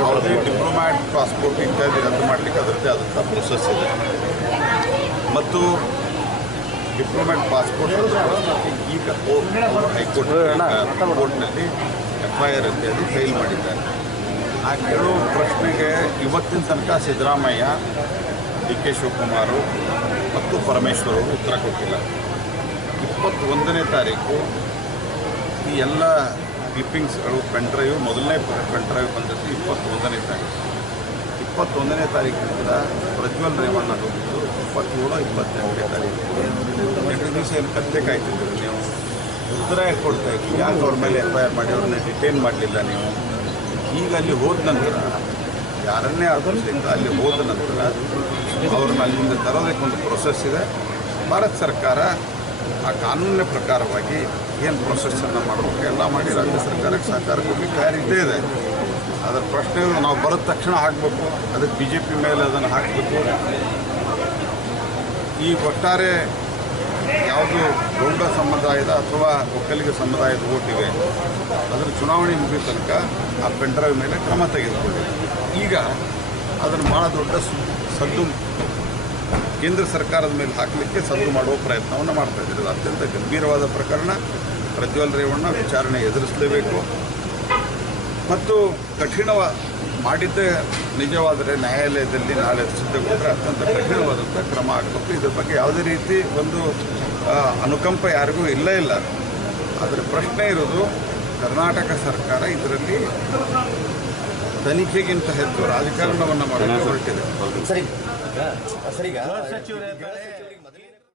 ಯಾವುದೇ Diplomat passport ಇತ್ಯಾದಿ ರದ್ದು ಮಾಡಲಿಕ್ಕೆ ಅದರದ್ದೇ ಆದಂಥ ಪ್ರೊಸೆಸ್ ಇದೆ ಮತ್ತು ಡಿಪ್ಲೊಮ್ಯಾಟ್ ಪಾಸ್ಪೋರ್ಟ್ ಈಗ ಹೈಕೋರ್ಟ್ನಲ್ಲಿ FIR ಇತ್ಯಾದಿ ಫೈಲ್ ಮಾಡಿದ್ದಾರೆ. ಆ ಕೇಳೋ ಪ್ರಶ್ನೆಗೆ ಇವತ್ತಿನ ತನಕ ಸಿದ್ದರಾಮಯ್ಯ, DK ಶಿವಕುಮಾರ್ ಮತ್ತು ಪರಮೇಶ್ವರ್ ಅವರು ಉತ್ತರ ಕೊಟ್ಟಿಲ್ಲ. 21ನೇ ತಾರೀಕು ಈ ಎಲ್ಲ ಕ್ಲಿಪ್ಪಿಂಗ್ಸ್ಗಳು ಪೆನ್ಡ್ರೈವ್, ಮೊದಲನೇ ಪೆನ್ಡ್ರೈವ್ ಬಂದದ್ದು 21ನೇ ತಾರೀಕು. 21ನೇ ತಾರೀಕಿನಿಂದ ಪ್ರಜ್ವಲ್ ರೇವಣ್ಣ ಹೋಗಿದ್ದು 27, 28ನೇ ತಾರೀಕು. 2 ದಿವಸ ಏನು ಕತ್ತೆ ಕಾಯ್ತಿದ್ರು ನೀವು, ಉತ್ತರ ಕೊಡ್ತಾ ಇತ್ತು. ಯಾಕೆ ಅವ್ರ ಮೇಲೆ FIR ಮಾಡಿ ಅವ್ರನ್ನ ಡಿಟೈನ್ ಮಾಡಲಿಲ್ಲ ನೀವು? ಈಗ ಅಲ್ಲಿ ಹೋದ ನಂತರ ಯಾರನ್ನೇ ಆಧರಿಸಿಂದ ಅಲ್ಲಿ ಹೋದ ನಂತರ ಅವ್ರನ್ನ ಅಲ್ಲಿಂದ ತರೋದಕ್ಕೆ ಒಂದು ಪ್ರೊಸೆಸ್ ಇದೆ. ಭಾರತ ಸರ್ಕಾರ ಆ ಕಾನೂನಿನ ಪ್ರಕಾರವಾಗಿ ಏನು ಪ್ರೊಸೆಸ್ಸನ್ನು ಮಾಡಬೇಕು ಎಲ್ಲ ಮಾಡಿ ರಾಜ್ಯ ಸರ್ಕಾರಕ್ಕೆ ಸಹಕಾರ ಕೊಡಲಿಕ್ಕೆ ತಯಾರಿದ್ದೇ ಇದೆ. ಅದರ ಪ್ರಶ್ನೆ ನಾವು ಬರೋದ ತಕ್ಷಣ ಹಾಕಬೇಕು, ಅದಕ್ಕೆ BJP ಮೇಲೆ ಅದನ್ನು ಹಾಕಬೇಕು. ಈ ಒಟ್ಟಾರೆ ಯಾವುದು ಗೌಡ ಸಮುದಾಯದ ಅಥವಾ ಒಕ್ಕಲಿಗ ಸಮುದಾಯದ ಓಟಿವೆ ಅದರ ಚುನಾವಣೆ ಮುಗಿದ ತನಕ ಆ ಪೆನ್ಡ್ರೈವ್ ಮೇಲೆ ಕ್ರಮ ತೆಗೆದುಕೊಂಡಿದೆ. ಈಗ ಅದನ್ನು ಭಾಳ ದೊಡ್ಡ ಸದ್ದು ಕೇಂದ್ರ ಸರ್ಕಾರದ ಮೇಲೆ ಹಾಕಲಿಕ್ಕೆ ಸದ್ದು ಮಾಡುವ ಪ್ರಯತ್ನವನ್ನು ಮಾಡ್ತಾ ಇದ್ದಾರೆ. ಇದು ಅತ್ಯಂತ ಗಂಭೀರವಾದ ಪ್ರಕರಣ. ಪ್ರಜ್ವಲ್ ರೇವಣ್ಣ ವಿಚಾರಣೆ ಎದುರಿಸಲೇಬೇಕು ಮತ್ತು ಕಠಿಣ ಮಾಡಿದ್ದೇ ನಿಜವಾದರೆ ನ್ಯಾಯಾಲಯದಲ್ಲಿ ನಾಳೆ ಸಿದ್ಧಗೊಂಡ್ರೆ ಅತ್ಯಂತ ಕಠಿಣವಾದಂಥ ಕ್ರಮ ಆಗಬೇಕು. ಇದ್ರ ಬಗ್ಗೆ ಯಾವುದೇ ರೀತಿ ಒಂದು ಅನುಕಂಪ ಯಾರಿಗೂ ಇಲ್ಲ. ಅದರ ಪ್ರಶ್ನೆ ಇರೋದು ಕರ್ನಾಟಕ ಸರ್ಕಾರ ಇದರಲ್ಲಿ ತನಿಖೆಗಿಂತ ಹೆಚ್ಚು ರಾಜಕಾರಣವನ್ನು ಮಾಡಲು ಹೊರಟಿದೆ. ಸರಿ.